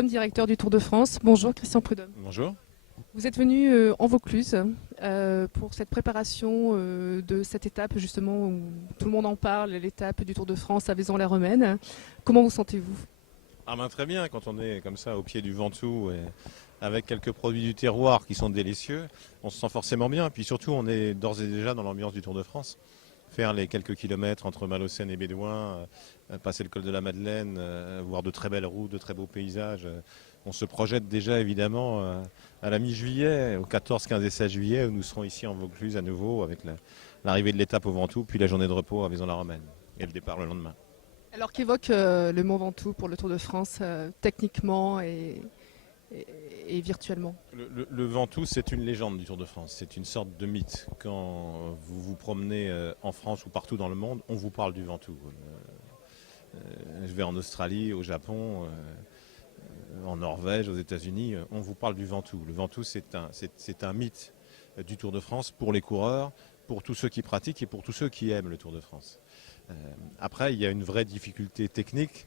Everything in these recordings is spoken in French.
Prudhomme, directeur du Tour de France. Bonjour Christian Prudhomme. Bonjour. Vous êtes venu en Vaucluse pour cette préparation de cette étape justement où tout le monde en parle, l'étape du Tour de France à Vaison-la-Romaine. Comment vous sentez-vous? Très bien, quand on est comme ça au pied du Ventoux et avec quelques produits du terroir qui sont délicieux, on se sent forcément bien. Puis surtout, on est d'ores et déjà dans l'ambiance du Tour de France. Faire les quelques kilomètres entre Malaucène et Bédouin, passer le col de la Madeleine, voir de très belles routes, de très beaux paysages. On se projette déjà évidemment à la mi-juillet, au 14, 15 et 16 juillet, où nous serons ici en Vaucluse à nouveau avec l'arrivée de l'étape au Ventoux, puis la journée de repos à Vaison-la-Romaine et le départ le lendemain. Alors qu'évoque le Mont Ventoux pour le Tour de France techniquement et virtuellement? Le Ventoux, c'est une légende du Tour de France, c'est une sorte de mythe. Quand vous vous promenez en France ou partout dans le monde, on vous parle du Ventoux. Je vais en Australie, au Japon, en Norvège, aux États-Unis, on vous parle du Ventoux. Le Ventoux, c'est un mythe du Tour de France pour les coureurs, pour tous ceux qui pratiquent et pour tous ceux qui aiment le Tour de France. Après, il y a une vraie difficulté technique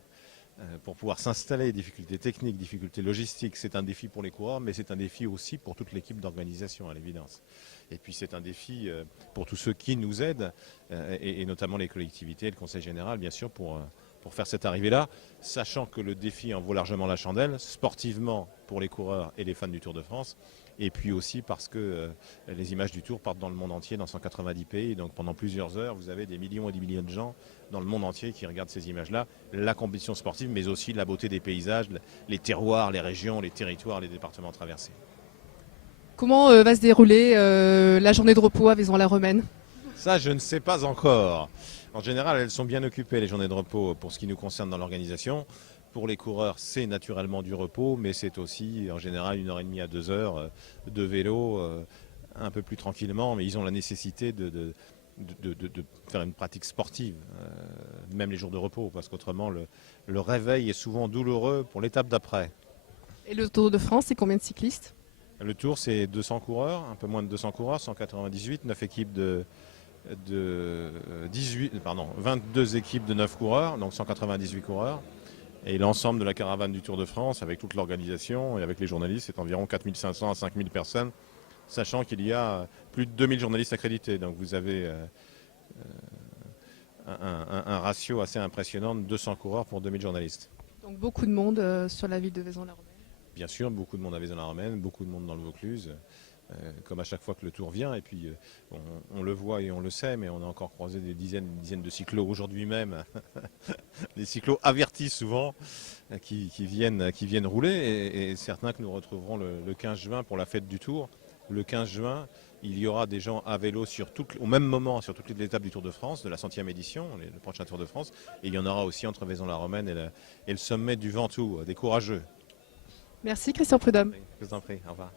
pour pouvoir s'installer, difficultés techniques, difficultés logistiques. C'est un défi pour les coureurs, mais c'est un défi aussi pour toute l'équipe d'organisation, à l'évidence. Et puis c'est un défi pour tous ceux qui nous aident, et notamment les collectivités, le Conseil général, bien sûr, pour faire cette arrivée-là, sachant que le défi en vaut largement la chandelle, sportivement pour les coureurs et les fans du Tour de France, et puis aussi parce que les images du Tour partent dans le monde entier, dans 190 pays, donc pendant plusieurs heures, vous avez des millions et des millions de gens dans le monde entier qui regardent ces images-là, la compétition sportive, mais aussi la beauté des paysages, les terroirs, les régions, les territoires, les départements traversés. Comment va se dérouler la journée de repos à Vaison-la-Romaine? Ça, je ne sais pas encore. En général, elles sont bien occupées, les journées de repos, pour ce qui nous concerne dans l'organisation. Pour les coureurs, c'est naturellement du repos, mais c'est aussi en général 1h30 à 2 heures de vélo, un peu plus tranquillement, mais ils ont la nécessité de faire une pratique sportive, même les jours de repos, parce qu'autrement le réveil est souvent douloureux pour l'étape d'après. Et le Tour de France, c'est combien de cyclistes? Le Tour, c'est 200 coureurs, un peu moins de 200 coureurs, 198, 9 équipes de 22 équipes de 9 coureurs, donc 198 coureurs. Et l'ensemble de la caravane du Tour de France, avec toute l'organisation et avec les journalistes, c'est environ 4500 à 5000 personnes, sachant qu'il y a plus de 2000 journalistes accrédités. Donc vous avez un ratio assez impressionnant de 200 coureurs pour 2000 journalistes. Donc beaucoup de monde sur la ville de Vaison-la-Romaine. Bien sûr, beaucoup de monde à Vaison-la-Romaine, beaucoup de monde dans le Vaucluse, comme à chaque fois que le Tour vient. Et puis on le voit et on le sait, mais on a encore croisé des dizaines de cyclos aujourd'hui même, des cyclos avertis souvent, qui viennent rouler. Et certains que nous retrouverons le 15 juin pour la fête du Tour. Le 15 juin, il y aura des gens à vélo au même moment sur toutes les étapes du Tour de France, de la 100e édition, le prochain Tour de France. Et il y en aura aussi entre Vaison-la-Romaine et le sommet du Ventoux, des courageux. Merci Christian Prudhomme. Je vous en prie, au revoir.